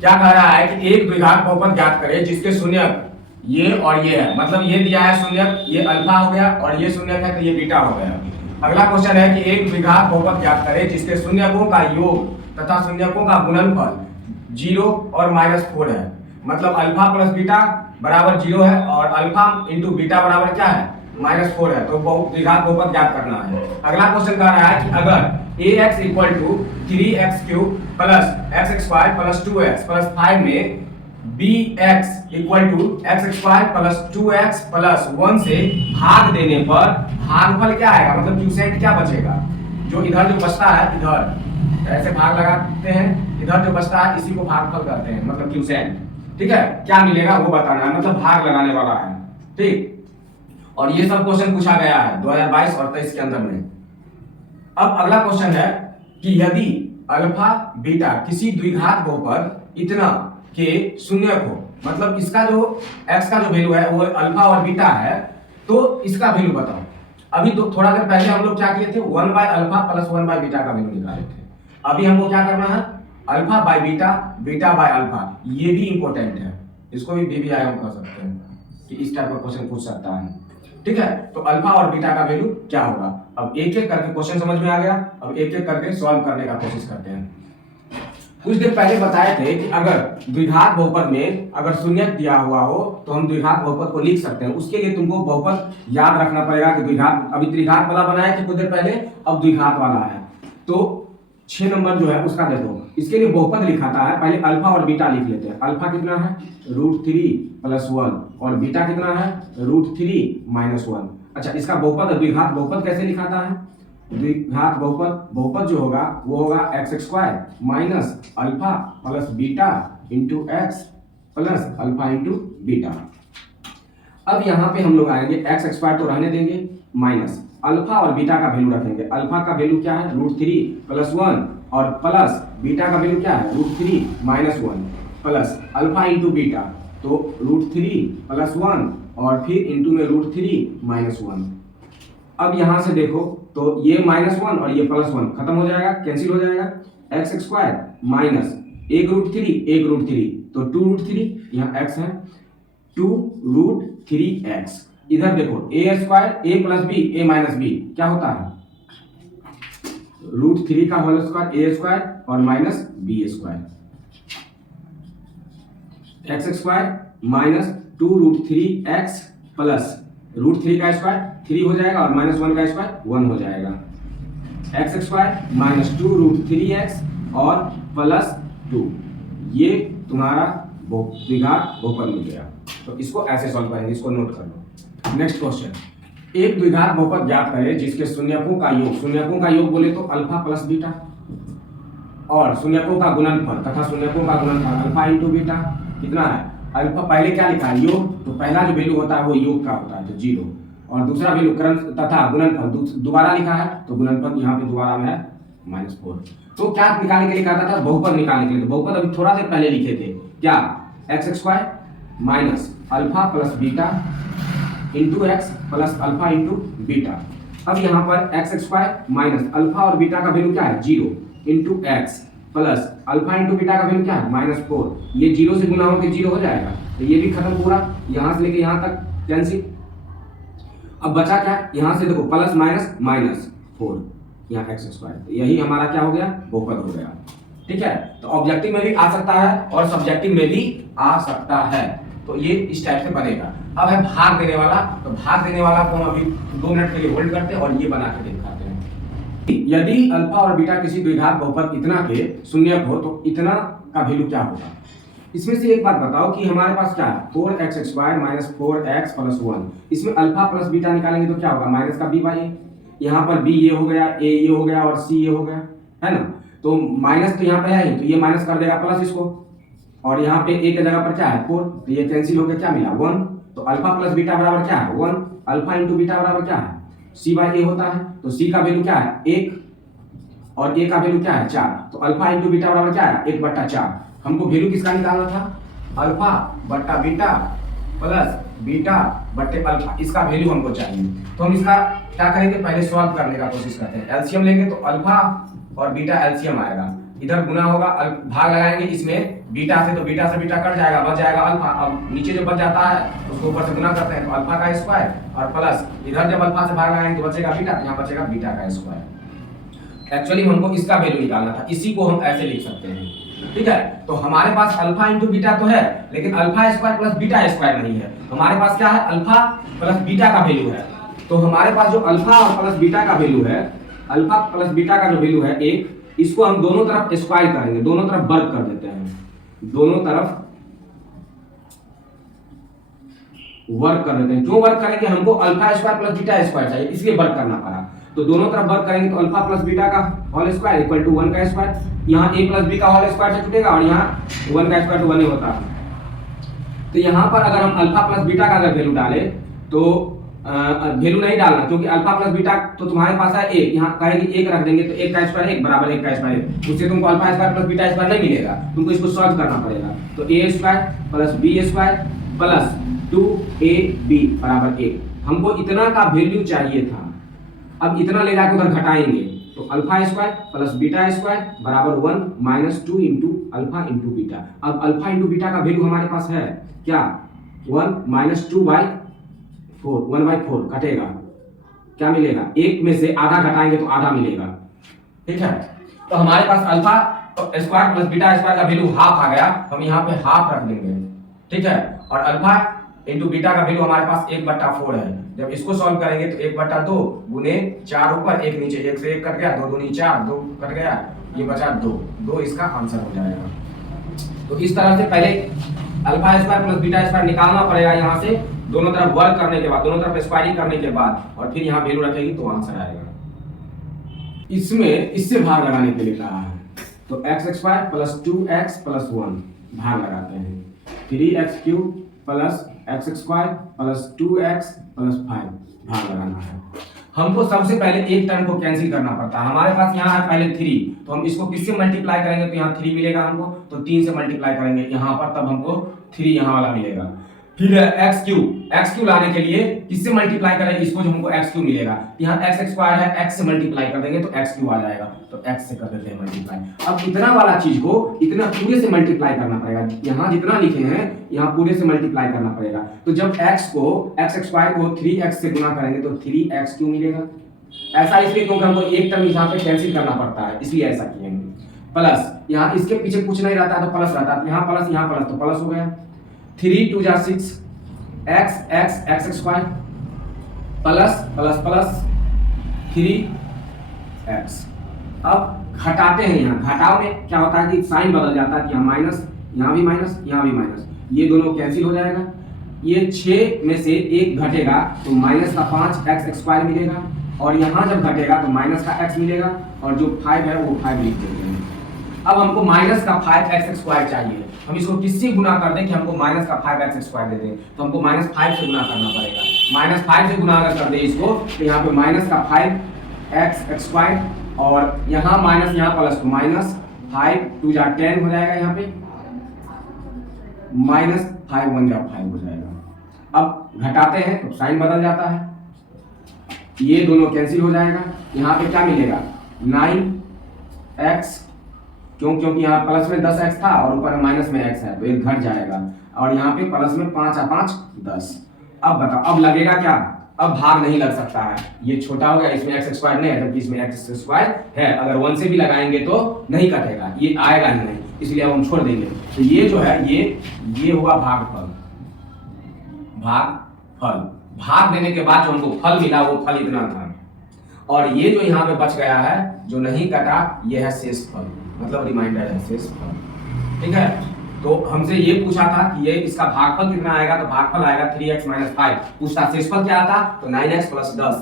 क्या कह रहा है कि एक द्विघात बहुपद ज्ञात करें जिसके शून्यक ये और ये है, मतलब ये दिया है शून्यक, ये अल्फा हो गया और ये शून्यक है तो ये बीटा हो गया। अगला क्वेश्चन है कि एक द्विघात बहुपद ज्ञात करें जिसके शून्यकों का योग तथा शून्यकों का गुणनफल 0 और -4 है, मतलब अल्फा प्लस बीटा बराबर 0 है और अल्फा इंटू बीटा बराबर क्या है -4 है, तो द्विघात बहुपद ज्ञात करना है। अगला क्वेश्चन कह रहा है कि अगर ax equal to 3x cube plus x square plus 2x plus 5 में bx equal to x square plus 2x plus 1 से भाग देने पर भागफल क्या आएगा, मतलब क्यूसेंट क्या बचेगा, जो इधर जो बचता है इधर ऐसे भाग लगाते हैं, इधर जो बचता है इसी को भागफल कहते हैं, मतलब क्यूसेंट। ठीक है, क्या मिलेगा वो बताना है, मतलब भाग लगाने वाला है। ठीक, और ये सब क्वेश्चन पूछा गया है 2022 और 23 के अंदर में। अब अगला क्वेश्चन है कि यदि अल्फा बीटा किसी द्विघात बहुपद इतना के शून्यक हो, मतलब इसका जो x का जो वैल्यू है वो अल्फा और बीटा है, तो इसका वैल्यू बताओ। अभी तो थोड़ा देर पहले हम लोग क्या किए थे, 1 by alpha plus 1 by beta का वैल्यू निकाले थे। अभी हमको क्या करना है, alpha by beta, beta by alpha, ये भी इंपॉर्टेंट है, इसको भी आया हम कर सकते हैं कि इस टाइप का क्वेश्चन पूछ सकता है। ठीक है, तो अल्फा और बीटा का वैल्यू क्या होगा। अब एक एक करके क्वेश्चन समझ में आ गया, अब एक एक करके सॉल्व करने का कोशिश करते हैं। कुछ देर पहले बताए थे कि अगर द्विघात बहुपद में अगर शून्यक दिया हुआ हो तो हम द्विघात बहुपद को लिख सकते हैं। उसके लिए तुमको बहुपद याद रखना पड़ेगा कि द्विघात, अभी त्रिघात वाला बनाया थे कुछ देर पहले, अब द्विघात वाला है, तो 6 नंबर जो है उसका दे दो। इसके लिए बहुपद लिखाता है, पहले अल्फा और बीटा लिख लेते हैं। अल्फा कितना है √3 + 1 और बीटा कितना है √3 - 1। अच्छा, इसका बहुपद द्विघात बहुपद कैसे लिखाता है, द्विघात बहुपद जो होगा वो होगा x² minus alpha plus beta into x plus alpha into beta. अब यहाँ पे हम लोग आएंगे x² तो रहने देंगे, माइनस अल्फा और बीटा का वैल्यू रखेंगे। अल्फा का वैल्यू क्या है √3 + 1 और प्लस बीटा का वैल्यू क्या है √3 - 1 प्लस अल्फा इंटू बीटा, तो √3 + 1 और फिर इंटू में √3 - 1। अब यहाँ से देखो तो ये -1 और ये +1 खत्म हो जाएगा, कैंसिल हो जाएगा। x² माइनस 1√3 तो 2√3, यहाँ x है 2√3x। इधर देखो a² a + b a - b क्या होता है √3 का होल स्क्वायर a² और minus b²। x² minus 2√3x plus √3 का स्क्वायर 3 हो जाएगा और -1 का स्क्वायर 1 हो जाएगा। x² माइनस 2√3x और प्लस 2, ये तुम्हारा द्विघात बहुपद मिल गया। तो इसको ऐसे सॉल्व करेंगे, इसको नोट कर लो। नेक्स्ट क्वेश्चन, एक द्विघात बहुपद ज्ञात करें जिसके शून्यकों का योग बोले तो अल्फा प्लस बीटा और शून्यकों का गुणनफल तथा शून्यकों का गुणनफल अल्फा इंटू बीटा कितना है। अल्फा पहले क्या लिखा है योग, तो पहला जो वैल्यू होता है वो योग का होता है तो 0, और दूसरा वैल्यू क्रम तथा गुणनफल दोबारा लिखा है तो गुणनफल यहाँ पे दोबारा में है -4। तो क्या निकालने के लिए कहा था, बहुपद निकालने के लिए। तो बहुपद अभी थोड़ा देर पहले लिखे थे क्या, x² minus alpha plus beta into x plus alpha into beta. अब यहाँ पर x² माइनस अल्फा और बीटा का वैल्यू क्या है 0 into x plus alpha into beta का वैल्यू क्या है -4। ये 0 से गुना होकर 0 हो जाएगा, तो ये भी खत्म पूरा, यहाँ से लेके यहाँ तक कैंसिल। अब बचा क्या, यहाँ से देखो प्लस माइनस -4 यहाँ x², यही हमारा क्या हो गया बहुपद हो गया। ठीक है, तो ऑब्जेक्टिव में भी आ सकता है और सब्जेक्टिव में भी आ सकता है, तो ये इस टाइप से बनेगा। अब है भाग देने वाला, तो भाग देने वाला को हम अभी 2 मिनट के लिए होल्ड करते हैं और ये बना के दिखाते हैं। यदि अल्फा और बीटा किसी द्विघात बहुपद इतना के शून्यक हो तो इतना का वैल्यू क्या होगा। इसमें से एक बात बताओ कि हमारे पास क्या है 4x² माइनस 4x प्लस 1, इसमें अल्फा प्लस बीटा निकालेंगे तो क्या होगा माइनस का b बाई ए, यहाँ पर b ये हो गया, a ये हो गया और c ये हो गया, है ना। तो माइनस तो यहाँ पे है ही, तो ये माइनस कर देगा प्लस इसको, और यहाँ पे a के जगह पर क्या है 4, तो ये कैंसिल हो गया, क्या मिला 1। तो अल्फा प्लस बीटा बराबर क्या है 1, अल्फा इंटू बीटा बराबर क्या है c बाई ए होता है, तो c का वैल्यू क्या है 1 और a का वैल्यू क्या है 4, तो अल्फा इंटू बीटा बराबर क्या है 1/4। हमको वैल्यू किसका निकालना था अल्फा बट्टा बीटा प्लस बीटा बट्टे अल्फा, इसका वैल्यू हमको चाहिए। तो हम इसका क्या करेंगे, पहले सॉल्व करने का कोशिश करते हैं। एलसीएम लेंगे तो अल्फा और बीटा एलसीएम आएगा, इधर गुना होगा, भाग लगाएंगे इसमें बीटा से, तो बीटा से बीटा कट जाएगा, बच जाएगा अल्फा। अब नीचे जो बच जाता है उसको ऊपर से गुना करते हैं, तो अल्फा का स्क्वायर और प्लस इधर जब अल्फा से भाग लगाएंगे तो बचेगा बीटा, यहाँ बचेगा बीटा का स्क्वायर। एक्चुअली हमको इसका वैल्यू निकालना था, इसी को हम ऐसे लिख सकते हैं, ठीक है। तो हमारे पास अल्फा इंटू बीटा तो है, लेकिन alpha square plus beta square नहीं है। हमारे पास क्या है, अल्फा प्लस बीटा का वैल्यू है। तो हमारे पास जो अल्फा और प्लस बीटा का वैल्यू है, अल्फा प्लस बीटा का जो वैल्यू है एक, इसको हम दोनों तरफ स्क्वायर करेंगे, दोनों तरफ वर्ग कर देते हैं, दोनों तरफ वर्ग कर देते हैं। क्यों वर्ग करेंगे, हमको alpha square plus beta square चाहिए, इसलिए वर्ग करना पड़ा। तो दोनों तरफ वर्ग करेंगे तो अल्फा प्लस बीटा का होल स्क्वायर इक्वल टू 1 का स्क्वायर। यहाँ a प्लस बी का होल स्क्वायर से छूटेगा और यहाँ 1 का स्क्वायर तो 1 ही होता है। तो यहाँ पर अगर हम अल्फा प्लस बीटा का अगर वैल्यू डालें तो वैल्यू नहीं डालना, क्योंकि अल्फा प्लस बीटा तो तुम्हारे पास है 1, यहाँ कहेगी 1 रख देंगे तो 1 का स्क्वायर 1 बराबर 1 का स्क्वायर 1, उससे तुमको alpha square plus beta square नहीं मिलेगा, तुमको इसको सॉल्व करना पड़ेगा। तो a square plus b square plus 2ab बराबर 1, हमको इतना का वैल्यू चाहिए था। अब इतना ले जाकर उधर घटाएंगे तो alpha square plus beta square बराबर 1 minus 2 into alpha into beta. अब अल्फा इंटू बीटा का वैल्यू हमारे पास है क्या, 1 माइनस 2/4, 1/4 कटेगा, क्या मिलेगा, 1 में से आधा घटाएंगे तो आधा मिलेगा, ठीक है। तो हमारे पास alpha square plus beta square का वैल्यू हाफ आ गया, हम यहाँ पे हाफ रख देंगे, ठीक है। और अल्फा इंटू बीटा का वैल्यू हमारे पास 1/4 है। जब इसको सॉल्व करेंगे तो 1/2 गुने 4 ऊपर 1 नीचे, 1 से 1 कट गया, 2 दूनी 4, 2 कट गया, ये बचा 2 इसका आंसर हो जाएगा। तो इस तरह से पहले alpha square plus beta square निकालना पड़ेगा, यहाँ से दोनों तरफ वर्ग करने के बाद, दोनों तरफ स्क्वायरिंग करने के बाद, और फिर यहाँ वैल्यू रखेगी तो आंसर आएगा। इसमें इससे भाग लगाने के लिए कहा है, तो x square plus 2x plus 1 भाग लगाते हैं, 3x cube plus x square plus 2x plus 5 भाग लगाना है। हमको सबसे पहले एक टर्म को कैंसिल करना पड़ता है। हमारे पास यहाँ है पहले 3, तो हम इसको किससे मल्टीप्लाई करेंगे तो यहाँ 3 मिलेगा हमको, तो 3 से मल्टीप्लाई करेंगे यहाँ पर, तब हमको 3 यहाँ वाला मिलेगा। फिर x क्यूब लाने के लिए किससे मल्टीप्लाई करेंगे, इसको जो हमको x क्यूब मिलेगा, यहाँ x स्क्वायर है, x से मल्टीप्लाई कर देंगे तो x क्यूब आ जाएगा, तो x से कर देते हैं मल्टीप्लाई। अब इतना वाला चीज को इतना पूरे से मल्टीप्लाई करना पड़ेगा, यहाँ जितना लिखे हैं यहाँ पूरे से मल्टीप्लाई करना पड़ेगा। तो जब x स्क्वायर को 3x से गुना करेंगे तो 3x क्यूब मिलेगा। ऐसा इसलिए क्योंकि हमको एक टर्म यहाँ पे कैंसिल करना पड़ता है, इसलिए ऐसा किए। प्लस यहाँ इसके पीछे कुछ नहीं रहता तो प्लस रहता, यहाँ प्लस तो प्लस हो गया, 3 2 जा 6 x square plus plus plus 3x। अब घटाते हैं, यहाँ घटाव में क्या होता है कि साइन बदल जाता है कि यहाँ माइनस, यहाँ भी माइनस, यहाँ भी माइनस, ये दोनों कैंसिल हो जाएगा। ये 6 में से 1 घटेगा तो माइनस का 5x स्क्वायर मिलेगा, और यहाँ जब घटेगा तो माइनस का x मिलेगा, और जो 5 है वो 5 लिख देते हैं। अब हमको माइनस का 5x स्क्वायर चाहिए, हम इसको किससे गुना कर दें कि हमको माइनस का 5x स्क्वायर दे दें, तो हमको -5 से गुना करना पड़ेगा। -5 से गुना अगर कर दे इसको तो यहाँ पे माइनस का 5x स्क्वायर, और यहाँ माइनस यहाँ प्लस, तो -5 2 जा 10 हो जाएगा, यहाँ पे -5 1 जा 5 हो जाएगा। अब घटाते हैं तो साइन बदल जाता है, ये दोनों कैंसिल हो जाएगा। यहाँ पे क्या मिलेगा 9x, क्योंकि यहाँ प्लस में 10x था और ऊपर माइनस में x है तो एक घट जाएगा, और यहाँ पे प्लस में 5 और 5 10। अब बताओ अब लगेगा क्या, अब भाग नहीं लग सकता है, ये छोटा हो गया, इसमें x स्क्वायर नहीं है जबकि इसमें x स्क्वायर है, अगर 1 से भी लगाएंगे तो नहीं कटेगा, ये आएगा ही नहीं, इसलिए अब हम छोड़ देंगे। तो ये जो है ये हुआ भागफल। भाग देने के बाद जो हमको फल मिला वो फल इतना था, और ये जो यहाँ पे बच गया है जो नहीं कटा ये है शेष फल, मतलब रिमाइंडर है शेष फल, ठीक है। तो हमसे ये पूछा था कि ये इसका भागफल कितना आएगा, तो भागफल आएगा 3x - 5। पूछता शेषफल क्या आता तो 9x + 10